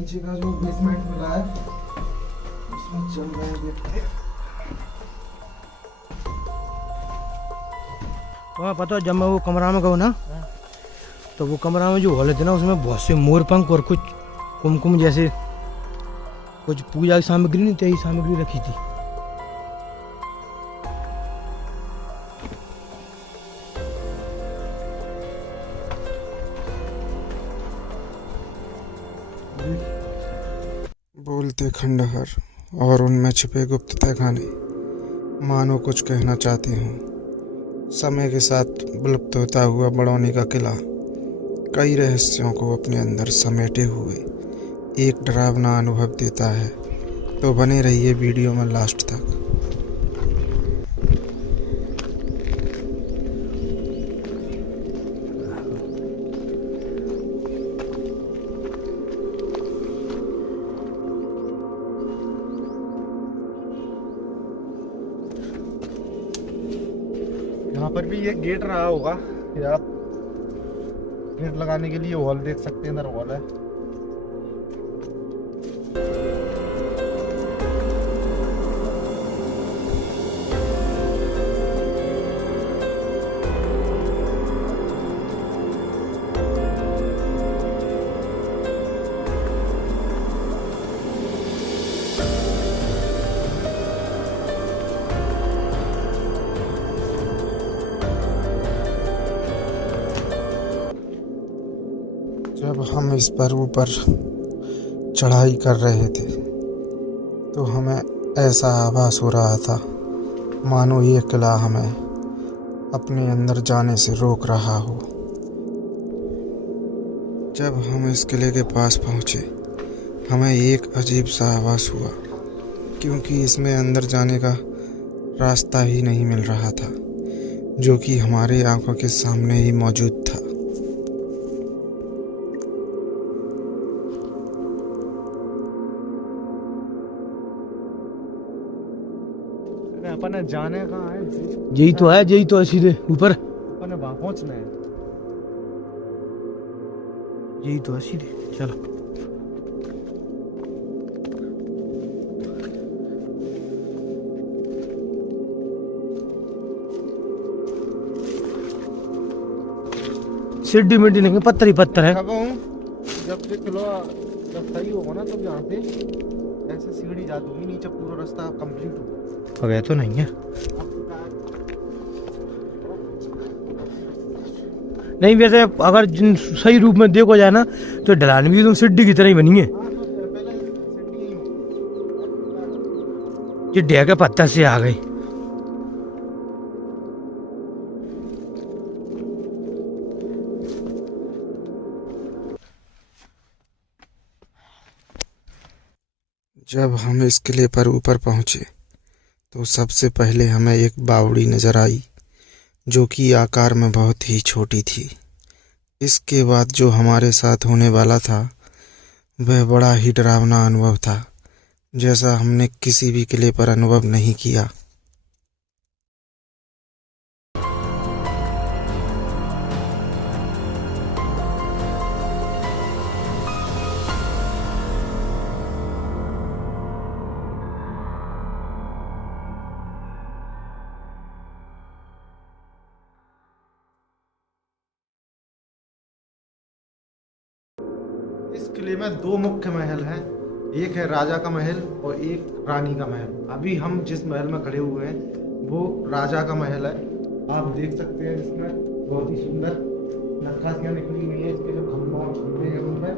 नीचे का जो बेसमेंट मिला है उसमें चल रहे हैं, देखते हैं। वहाँ पता है, जब मैं वो कमरा में गया ना तो वो कमरा में जो हॉल थे ना उसमें बहुत से मोर पंख और कुछ कुमकुम जैसे कुछ पूजा की सामग्री नहीं थी, सामग्री रखी थी। बोलते खंडहर और उनमें छिपे गुप्त तहखाने, मानो कुछ कहना चाहते हूँ। समय के साथ विलुप्त होता हुआ बड़ौनी का किला कई रहस्यों को अपने अंदर समेटे हुए एक डरावना अनुभव देता है। तो बने रहिए वीडियो में लास्ट तक। यहाँ पर भी ये गेट रहा होगा कि आप गेट लगाने के लिए वॉल देख सकते हैं, अंदर वॉल है। जब हम इस पर ऊपर चढ़ाई कर रहे थे तो हमें ऐसा आभास हो रहा था मानो ये किला हमें अपने अंदर जाने से रोक रहा हो। जब हम इस किले के पास पहुंचे हमें एक अजीब सा आभास हुआ, क्योंकि इसमें अंदर जाने का रास्ता ही नहीं मिल रहा था, जो कि हमारी आंखों के सामने ही मौजूद था। अपन जाने कहाँ है? यही तो है, यही तो है, सीधे ऊपर अपन वहाँ पहुँचना है। यही तो है, सीधे चलो। सीढ़ी मिट्टी नहीं, पत्थर ही पत्थर है। कब हूँ जब ये किलो जब सही होगा ना तब यहाँ से ऐसे सीढ़ी जाती होगी नीचे, पूरा रास्ता कंप्लीट होगा। गया तो नहीं है, नहीं वैसे अगर सही रूप में देखो जाए ना तो ढलान भी तुम सीढ़ी की तरह ही बनी है। ये ढह के पत्थर से आ गई। जब हम इस किले पर ऊपर पहुंचे तो सबसे पहले हमें एक बावड़ी नजर आई, जो कि आकार में बहुत ही छोटी थी। इसके बाद जो हमारे साथ होने वाला था वह बड़ा ही डरावना अनुभव था, जैसा हमने किसी भी किले पर अनुभव नहीं किया। इस किले में दो मुख्य महल हैं, एक है राजा का महल और एक रानी का महल। अभी हम जिस महल में खड़े हुए हैं वो राजा का महल है। आप देख सकते हैं इसमें बहुत ही सुंदर नक्काशियाँ निकली हुई है, इसके जो खंभे हैं उनमें।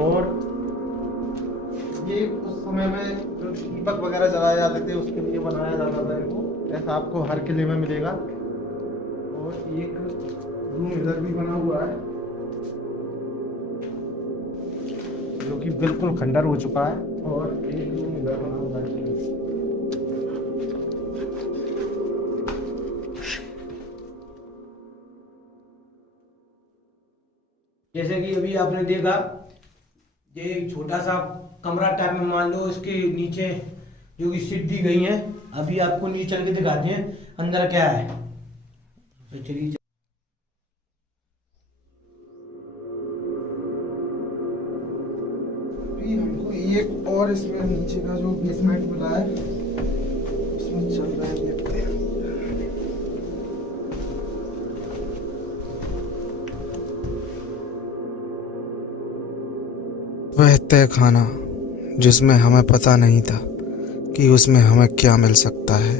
और ये उस समय में जो दीपक वगैरह जलाए जाते थे उसके लिए बनाया जाता था इनको, ऐसा आपको हर किले में मिलेगा। और एक रूम इधर भी बना हुआ है जो कि बिल्कुल खंडर हो चुका है, और एक रूम इधर बना हुआ है। जैसे कि अभी आपने देखा ये छोटा सा कमरा टाइप में, मान लो इसके नीचे जो कि सीट दी गई है। अभी आपको नीचे चल के दिखाते हैं अंदर क्या है, तो चलिए। अभी हमको एक और इसमें नीचे का जो बेसमेंट मिला है उसमें चल रहा है, देखते हैं। वह तय खाना जिसमें हमें पता नहीं था कि उसमें हमें क्या मिल सकता है।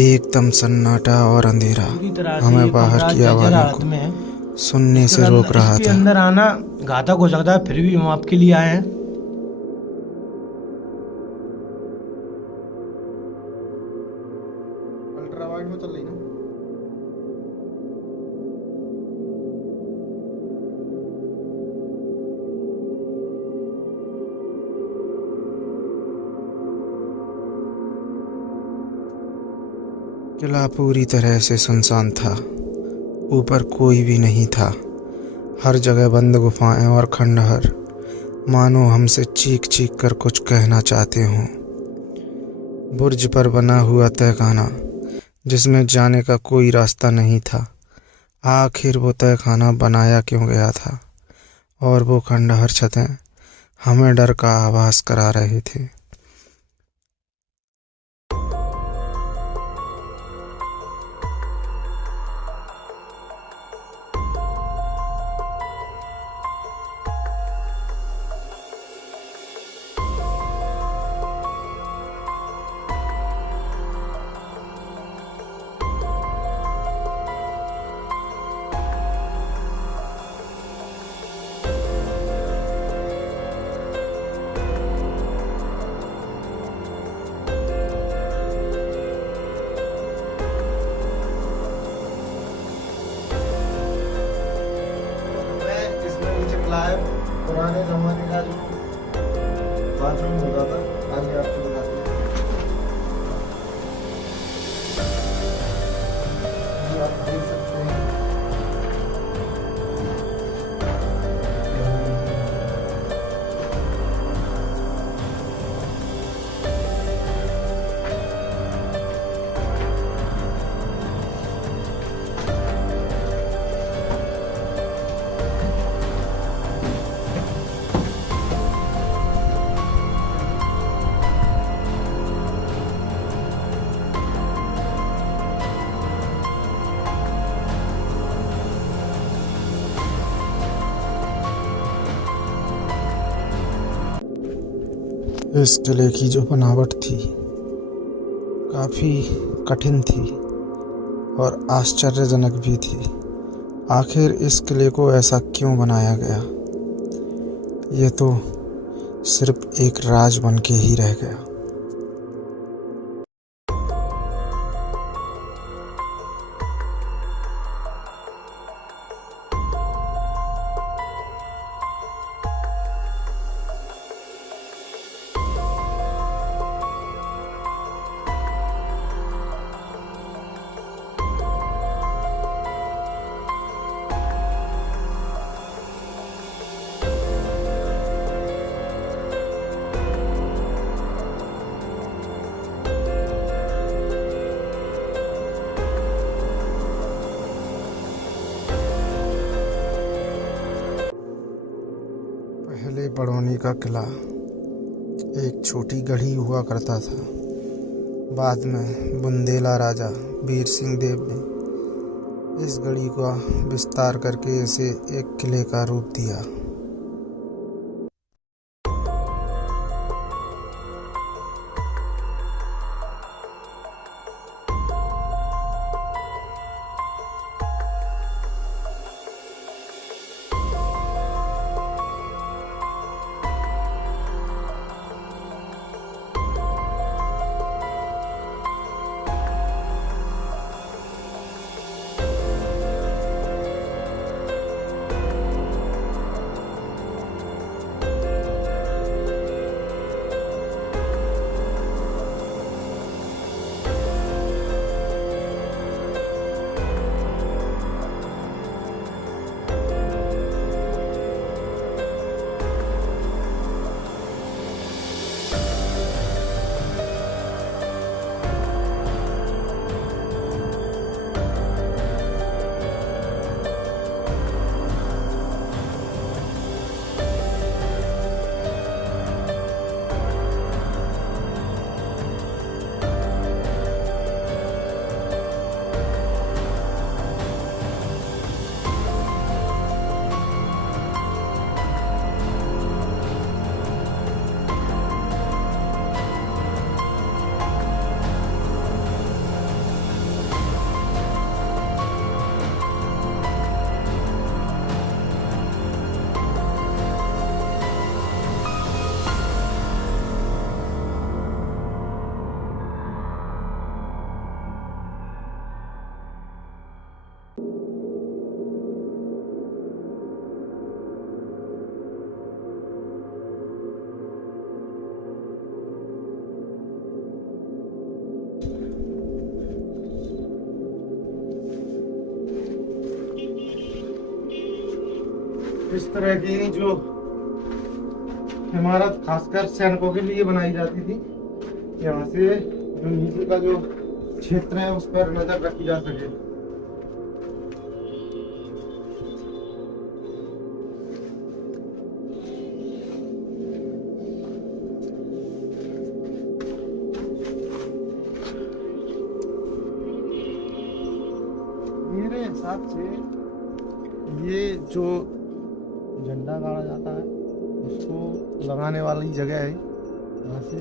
एकदम सन्नाटा और अंधेरा पूरी तरह से हमें ये बाहर कमरा की जर्जर आवाज़ों हालत में है। को सुनने से रोक रहा इसके था। अंदर आना घातक हो सकता है, फिर भी हम आपके लिए आए हैं। अल्ट्रा वाइड में चल रही ना। किला पूरी तरह से सुनसान था। ऊपर कोई भी नहीं था। हर जगह बंद गुफाएं और खंडहर, मानो हमसे चीख चीख कर कुछ कहना चाहते हों। बुर्ज पर बना हुआ तहखाना जिसमें जाने का कोई रास्ता नहीं था, आखिर वो तहखाना बनाया क्यों गया था? और वो खंडहर छतें हमें डर का आभास करा रहे थे। है पुराने जमाने का जो बाथरूम होता था, आगे आपको दिखाते हैं। ये आप देख सकते हैं। इस किले की जो बनावट थी काफ़ी कठिन थी और आश्चर्यजनक भी थी। आखिर इस किले को ऐसा क्यों बनाया गया? ये तो सिर्फ एक राज बन के ही रह गया। पहले बड़ौनी का किला एक छोटी गढ़ी हुआ करता था। बाद में बुंदेला राजा वीर सिंह देव ने इस गढ़ी का विस्तार करके इसे एक किले का रूप दिया। तरह की जो इमारत खासकर सैनिकों के लिए बनाई जाती थी। यहाँ से जो नीचे का जो क्षेत्र है उस पर नजर रखी जा सके। मेरे हिसाब से ये जो झंडा गाड़ा जाता है उसको लगाने वाली जगह है। यहाँ से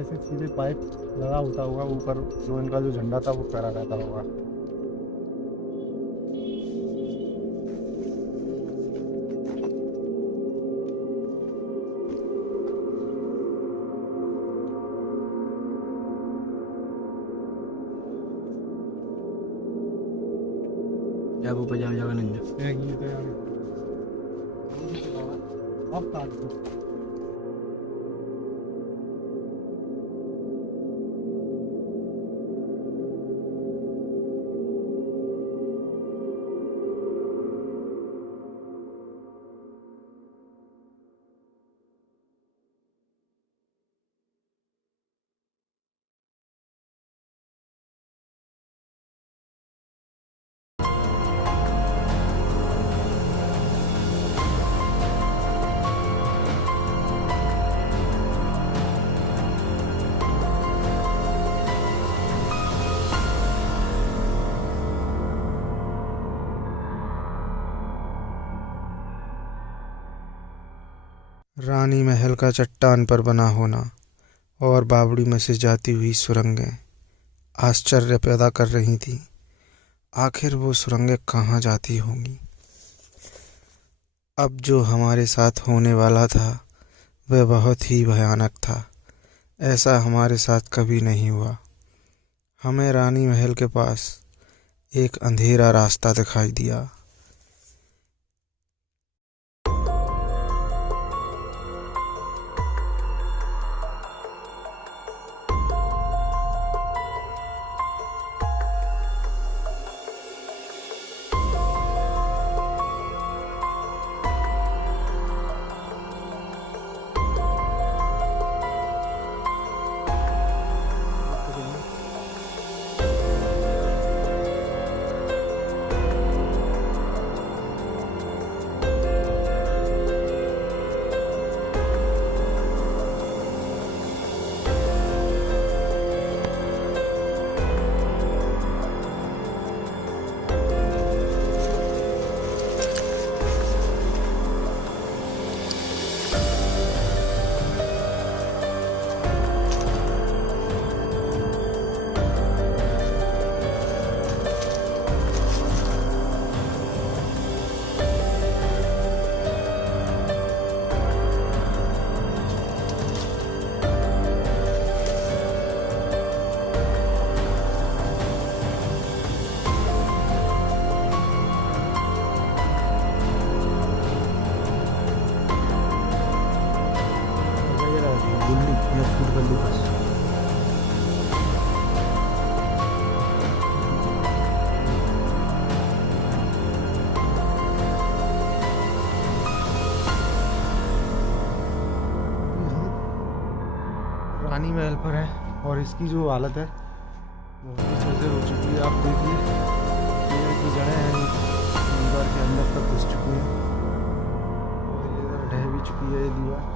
ऐसे सीधे पाइप लगा होता होगा ऊपर, जो इनका जो झंडा था वो फहरा रहता होगा। जब ऊपर जाओ जगह अब काट दो। रानी महल का चट्टान पर बना होना और बावड़ी में से जाती हुई सुरंगें आश्चर्य पैदा कर रही थी। आखिर वो सुरंगें कहाँ जाती होंगी? अब जो हमारे साथ होने वाला था वह बहुत ही भयानक था। ऐसा हमारे साथ कभी नहीं हुआ। हमें रानी महल के पास एक अंधेरा रास्ता दिखाई दिया। रानी महल पर है और इसकी जो हालत है बहुत ही जर्जर हो चुकी है। आप देखिए पेड़ की जड़ें हैं दीवार के अंदर तक घुस चुकी हैं और ये इधर ढह भी चुकी है ये दीवार।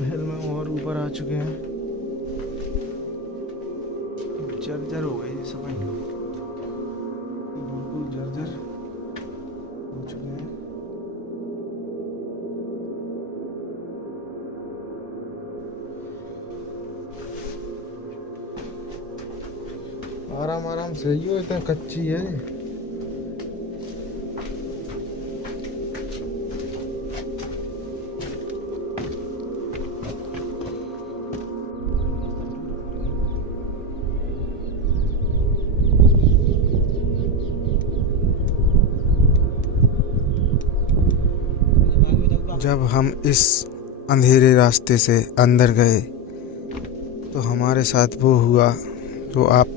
महल में और ऊपर आ चुके हैं, जर्जर हो गई समझ लो, बिल्कुल जर्जर हो चुके हैं। आराम आराम से ही हो, इतना कच्ची है। जब हम इस अंधेरे रास्ते से अंदर गए तो हमारे साथ वो हुआ जो आप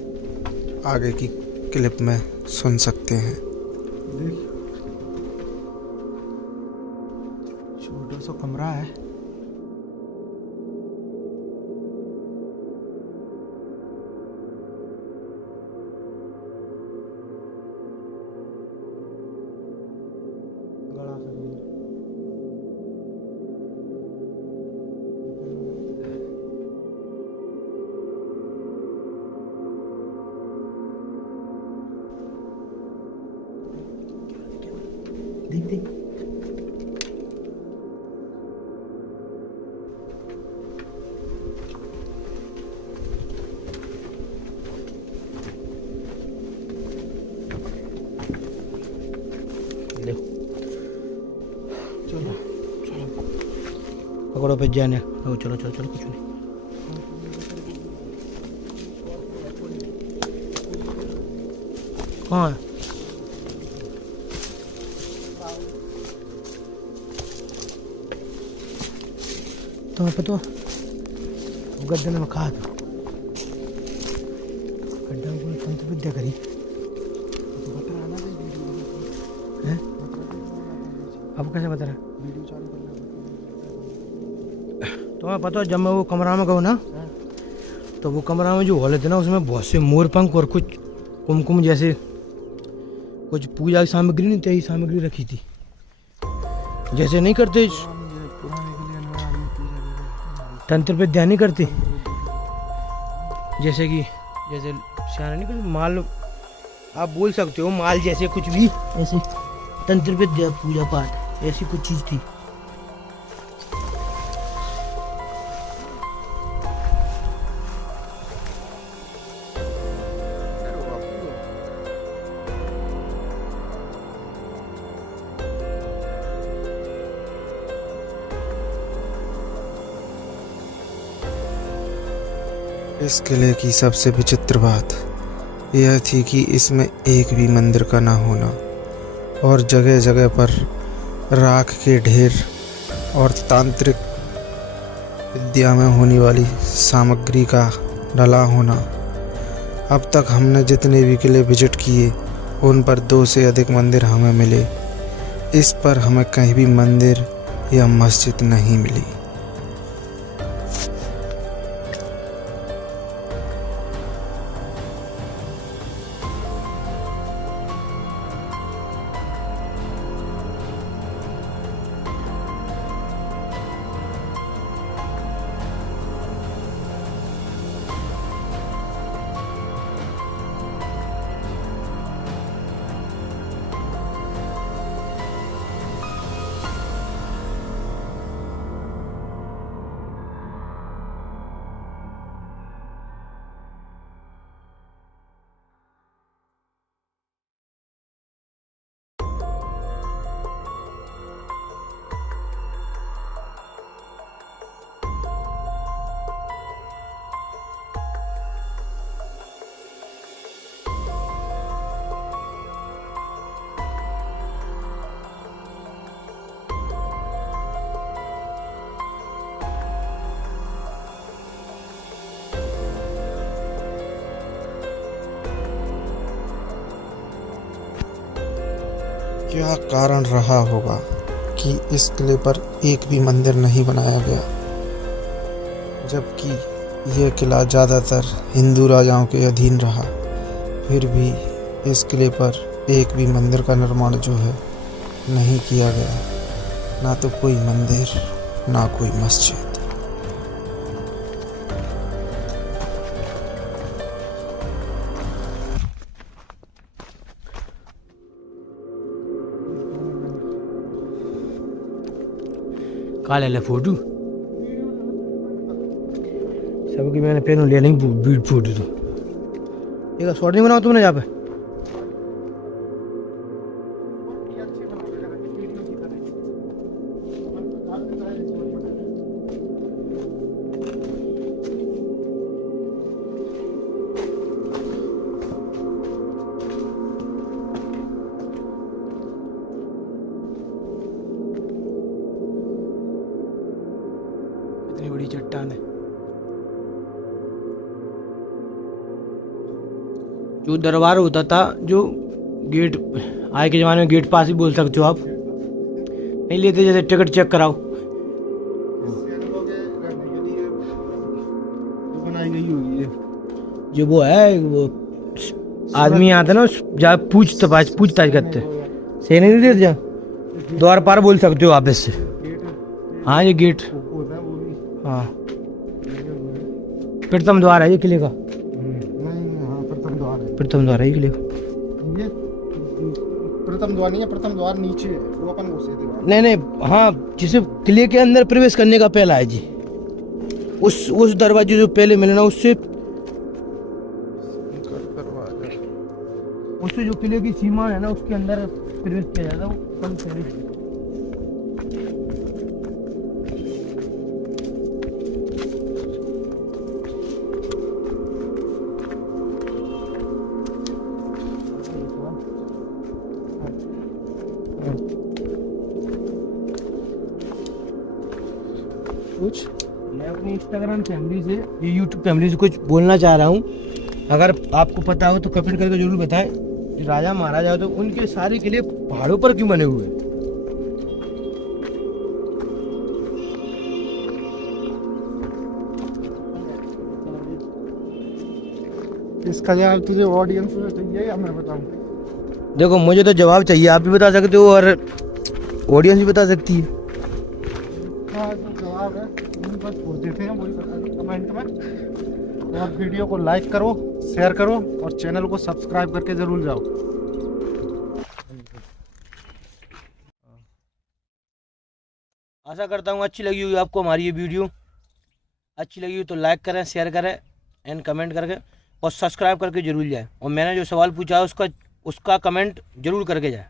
आगे की क्लिप में सुन सकते हैं। देख, छोटा सा कमरा है। गड़ा सा कमरा। देख देख, ले चलो चलो। पकड़ो पे जाने। ओ चलो चलो चलो, कुछ नहीं। कहाँ है? तो पता गड्ढे में खा था, गड्ढा को तंत्र विद्या करी है। अब कैसे बता रहा? तुम्हें पता है, जब मैं वो कमरा में गया ना, तो वो कमरा में जो हॉल थे ना, उसमें बहुत से मोर पंख और कुछ कुमकुम जैसे कुछ पूजा की सामग्री नहीं थी, सामग्री रखी थी, जैसे नहीं करते तंत्र पे ध्यान नहीं करते, जैसे कि जैसे शान नहीं करते माल, आप बोल सकते हो माल जैसे कुछ भी ऐसे तंत्र पे पूजा पाठ ऐसी कुछ चीज थी। इस किले की सबसे विचित्र बात यह थी कि इसमें एक भी मंदिर का ना होना और जगह जगह पर राख के ढेर और तांत्रिक विद्या में होने वाली सामग्री का डला होना। अब तक हमने जितने भी किले विजिट किए उन पर 2 से अधिक मंदिर हमें मिले, इस पर हमें कहीं भी मंदिर या मस्जिद नहीं मिली। क्या कारण रहा होगा कि इस किले पर एक भी मंदिर नहीं बनाया गया, जबकि यह किला ज़्यादातर हिंदू राजाओं के अधीन रहा। फिर भी इस किले पर एक भी मंदिर का निर्माण जो है नहीं किया गया, ना तो कोई मंदिर ना कोई मस्जिद। काले ले फोटो सबकी मैंने पेन लिया नहीं, बीट फोटो तो एक शॉर्ट नहीं बनाओ तुमने यहाँ पे? ये अच्छी बना रहे हैं, वीडियो की तरह। अपन तो डाल देता है इसमें। इतनी बड़ी चट्टान है। जो दरबार होता था, जो गेट, आज के ज़माने में गेट पास ही बोल सकते हो आप, नहीं लेते, जैसे टिकट चेक कराओ। सैनिकों के रहने के लिए जो बनाई गई होगी ये। जो वो है, वो आदमी आता है ना, जहाँ पूछताछ करते से नहीं देते, जहाँ द्वार पार बोल सकते हो आप इससे। गेट हाँ ये गेट, होता है वो भी। हाँ प्रथम द्वार है ये किले का। नहीं, हाँ प्रथम द्वार है प्रथम द्वार है ये किले का। ये। प्रथम द्वार नहीं है, प्रथम द्वार नीचे है, वो अपन घुसे थे। नहीं नहीं, हाँ जिसे किले के अंदर प्रवेश करने का पहला है जी, उस दरवाजे जो पहले मिले ना, उससे जो किले की सीमा है ना, उसके अंदर प्रवेश किया जाता है, वो अपन पहले। कुछ मैं अपनी इंस्टाग्राम फैमिली से, ये यूट्यूब फैमिली से कुछ बोलना चाह रहा हूँ। अगर आपको पता हो तो कमेंट करके जरूर बताएं। जो राजा महाराजा तो उनके सारे किले पहाड़ों पर क्यों बने हुए हैं? इसका जवाब तुझे ऑडियंस में चाहिए या मैं बताऊं? देखो मुझे तो जवाब चाहिए, आप भी बता सकते हो और ऑडियंस भी बता सकती है। हाँ जो जवाब है तुम बस छोड़ देते हैं, वही बता दो कमेंट में। और वीडियो को लाइक करो, शेयर करो और चैनल को सब्सक्राइब करके जरूर जाओ। आशा करता हूँ अच्छी लगी होगी आपको हमारी ये वीडियो। अच्छी लगी हो तो लाइक करें, शेयर करें एंड कमेंट करके, और सब्सक्राइब करके जरूर जाए। और मैंने जो सवाल पूछा है उसका कमेंट जरूर करके जाए।